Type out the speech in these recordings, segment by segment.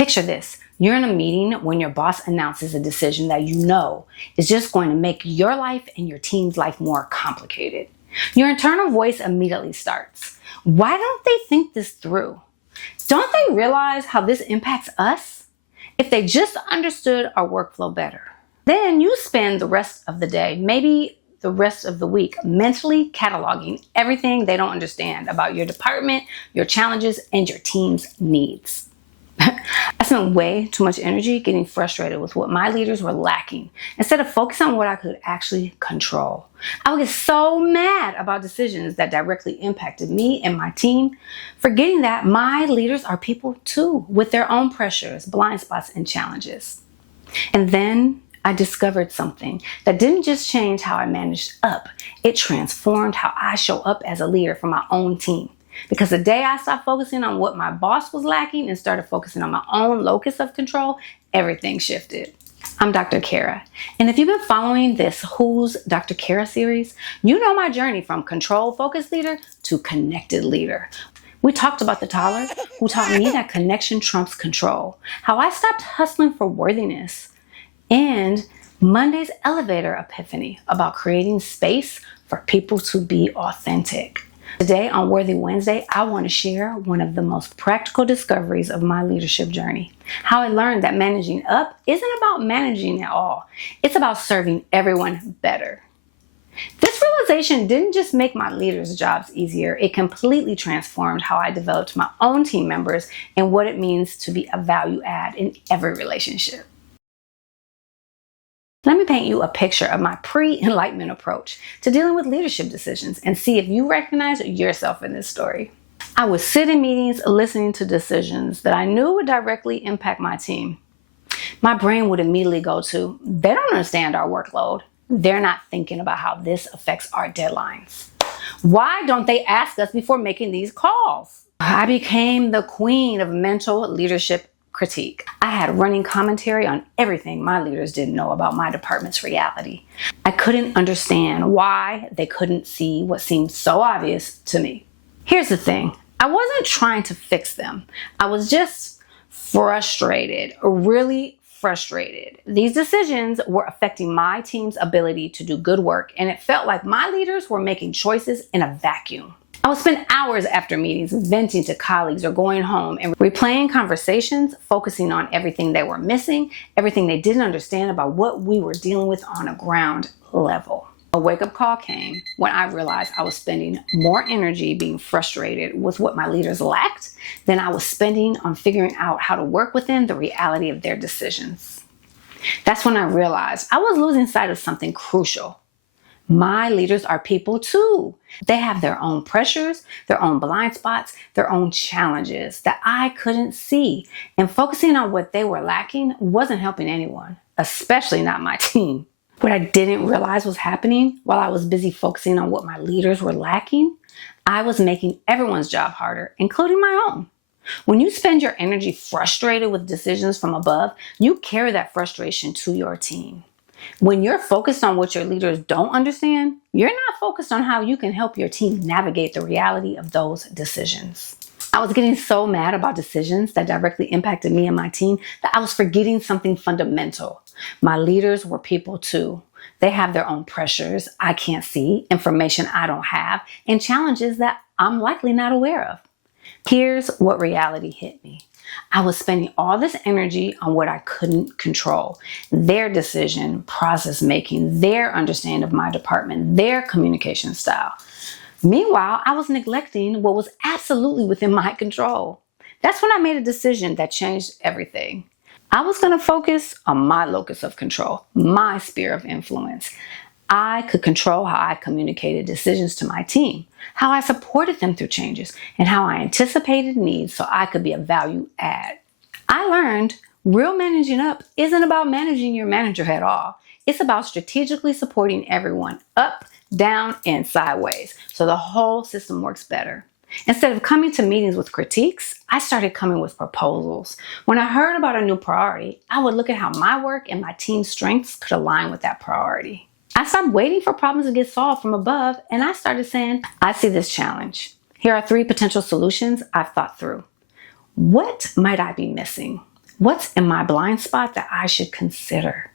Picture this. You're in a meeting when your boss announces a decision that you know is just going to make your life and your team's life more complicated. Your internal voice immediately starts. Why don't they think this through? Don't they realize how this impacts us? If they just understood our workflow better. Then you spend the rest of the day, maybe the rest of the week, mentally cataloging everything they don't understand about your department, your challenges, and your team's needs. I spent way too much energy getting frustrated with what my leaders were lacking instead of focusing on what I could actually control. I would get so mad about decisions that directly impacted me and my team, forgetting that my leaders are people too, with their own pressures, blind spots, and challenges. And then I discovered something that didn't just change how I managed up, it transformed how I show up as a leader for my own team. Because the day I stopped focusing on what my boss was lacking and started focusing on my own locus of control, everything shifted. I'm Dr. Cara, and if you've been following this Who's Dr. Cara series, you know my journey from control-focused leader to connected leader. We talked about the toddler who taught me that connection trumps control, how I stopped hustling for worthiness, and Monday's elevator epiphany about creating space for people to be authentic. Today on Worthy Wednesday, I want to share one of the most practical discoveries of my leadership journey. How I learned that managing up isn't about managing at all. It's about serving everyone better. This realization didn't just make my leaders' jobs easier, it completely transformed how I developed my own team members and what it means to be a value add in every relationship. Let me paint you a picture of my pre-enlightenment approach to dealing with leadership decisions and see if you recognize yourself in this story. I would sit in meetings listening to decisions that I knew would directly impact my team. My brain would immediately go to, they don't understand our workload. They're not thinking about how this affects our deadlines. Why don't they ask us before making these calls? I became the queen of mental leadership critique. I had running commentary on everything my leaders didn't know about my department's reality. I couldn't understand why they couldn't see what seemed so obvious to me. Here's the thing. I wasn't trying to fix them. I was just frustrated, really frustrated. These decisions were affecting my team's ability to do good work, and it felt like my leaders were making choices in a vacuum. I would spend hours after meetings venting to colleagues or going home and replaying conversations, focusing on everything they were missing, everything they didn't understand about what we were dealing with on a ground level. A wake-up call came when I realized I was spending more energy being frustrated with what my leaders lacked than I was spending on figuring out how to work within the reality of their decisions. That's when I realized I was losing sight of something crucial. My leaders are people too. They have their own pressures, their own blind spots, their own challenges that I couldn't see. And focusing on what they were lacking wasn't helping anyone, especially not my team. What I didn't realize was happening while I was busy focusing on what my leaders were lacking, I was making everyone's job harder, including my own. When you spend your energy frustrated with decisions from above, you carry that frustration to your team. When you're focused on what your leaders don't understand, you're not focused on how you can help your team navigate the reality of those decisions. I was getting so mad about decisions that directly impacted me and my team that I was forgetting something fundamental. My leaders were people too. They have their own pressures I can't see, information I don't have, and challenges that I'm likely not aware of. Here's what reality hit me. I was spending all this energy on what I couldn't control. Their decision, process making, their understanding of my department, their communication style. Meanwhile, I was neglecting what was absolutely within my control. That's when I made a decision that changed everything. I was going to focus on my locus of control, my sphere of influence. I could control how I communicated decisions to my team, how I supported them through changes, and how I anticipated needs so I could be a value add. I learned real managing up isn't about managing your manager at all. It's about strategically supporting everyone up, down, and sideways so the whole system works better. Instead of coming to meetings with critiques, I started coming with proposals. When I heard about a new priority, I would look at how my work and my team's strengths could align with that priority. I stopped waiting for problems to get solved from above, and I started saying, I see this challenge. Here are 3 potential solutions I've thought through. What might I be missing? What's in my blind spot that I should consider?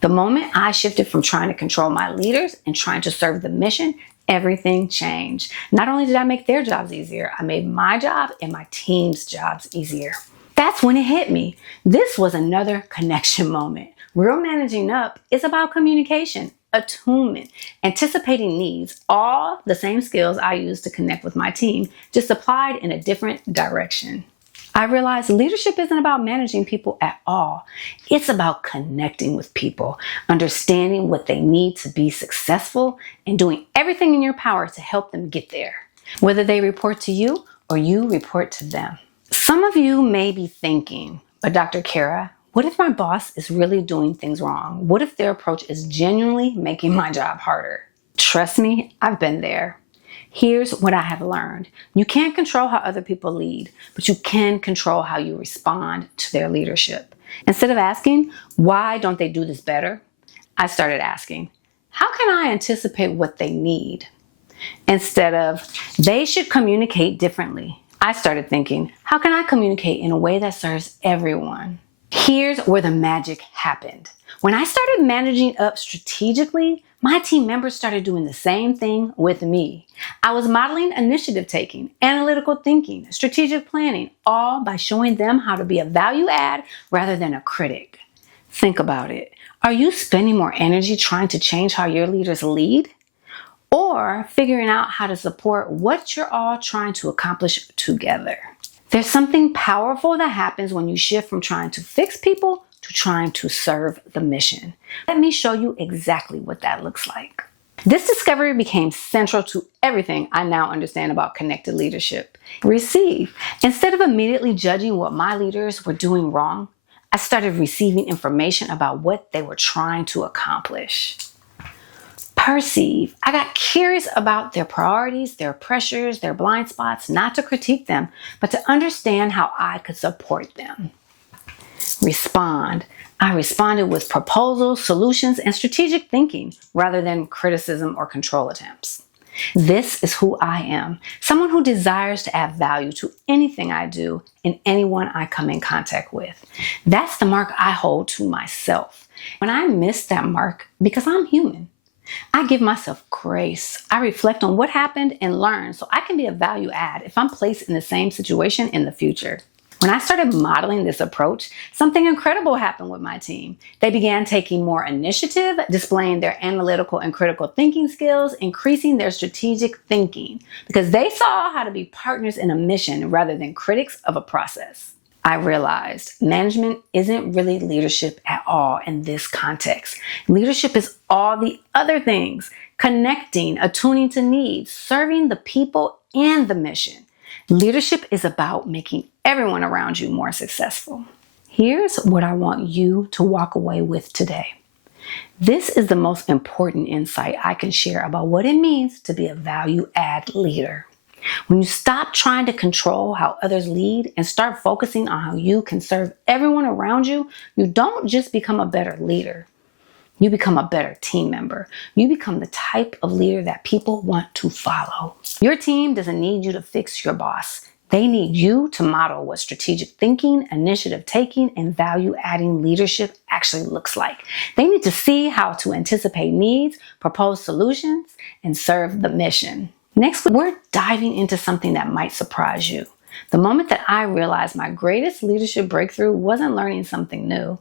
The moment I shifted from trying to control my leaders and trying to serve the mission, everything changed. Not only did I make their jobs easier, I made my job and my team's jobs easier. That's when it hit me. This was another connection moment. Real managing up is about communication, attunement, anticipating needs, all the same skills I use to connect with my team, just applied in a different direction. I realized leadership isn't about managing people at all. It's about connecting with people, understanding what they need to be successful, and doing everything in your power to help them get there, whether they report to you or you report to them. Some of you may be thinking, but Dr. Cara, what if my boss is really doing things wrong? What if their approach is genuinely making my job harder? Trust me, I've been there. Here's what I have learned. You can't control how other people lead, but you can control how you respond to their leadership. Instead of asking, why don't they do this better? I started asking, how can I anticipate what they need? Instead of, they should communicate differently, I started thinking, how can I communicate in a way that serves everyone? Here's where the magic happened. When I started managing up strategically, my team members started doing the same thing with me. I was modeling initiative taking, analytical thinking, strategic planning, all by showing them how to be a value add rather than a critic. Think about it. Are you spending more energy trying to change how your leaders lead? Or figuring out how to support what you're all trying to accomplish together? There's something powerful that happens when you shift from trying to fix people to trying to serve the mission. Let me show you exactly what that looks like. This discovery became central to everything I now understand about connected leadership. Receive. Instead of immediately judging what my leaders were doing wrong, I started receiving information about what they were trying to accomplish. Perceive. I got curious about their priorities, their pressures, their blind spots, not to critique them, but to understand how I could support them. Respond. I responded with proposals, solutions, and strategic thinking rather than criticism or control attempts. This is who I am, someone who desires to add value to anything I do and anyone I come in contact with. That's the mark I hold to myself. When I miss that mark, because I'm human, I give myself grace. I reflect on what happened and learn so I can be a value add if I'm placed in the same situation in the future. When I started modeling this approach, something incredible happened with my team. They began taking more initiative, displaying their analytical and critical thinking skills, increasing their strategic thinking, because they saw how to be partners in a mission rather than critics of a process. I realized management isn't really leadership at all in this context. Leadership is all the other things: connecting, attuning to needs, serving the people and the mission. Leadership is about making everyone around you more successful. Here's what I want you to walk away with today. This is the most important insight I can share about what it means to be a value add leader. When you stop trying to control how others lead and start focusing on how you can serve everyone around you, you don't just become a better leader. You become a better team member. You become the type of leader that people want to follow. Your team doesn't need you to fix your boss. They need you to model what strategic thinking, initiative taking, and value adding leadership actually looks like. They need to see how to anticipate needs, propose solutions, and serve the mission. Next, we're diving into something that might surprise you. The moment that I realized my greatest leadership breakthrough wasn't learning something new.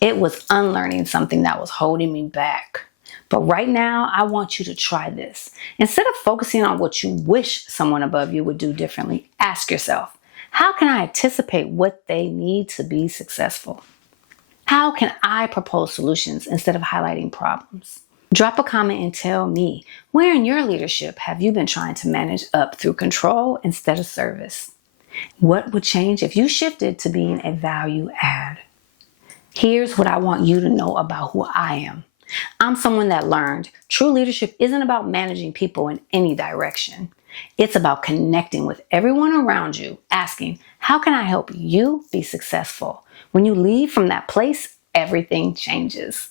It was unlearning something that was holding me back. But right now, I want you to try this. Instead of focusing on what you wish someone above you would do differently, ask yourself, how can I anticipate what they need to be successful? How can I propose solutions instead of highlighting problems? Drop a comment and tell me, where in your leadership have you been trying to manage up through control instead of service? What would change if you shifted to being a value add? Here's what I want you to know about who I am. I'm someone that learned true leadership isn't about managing people in any direction. It's about connecting with everyone around you, asking, how can I help you be successful? When you leave from that place, everything changes.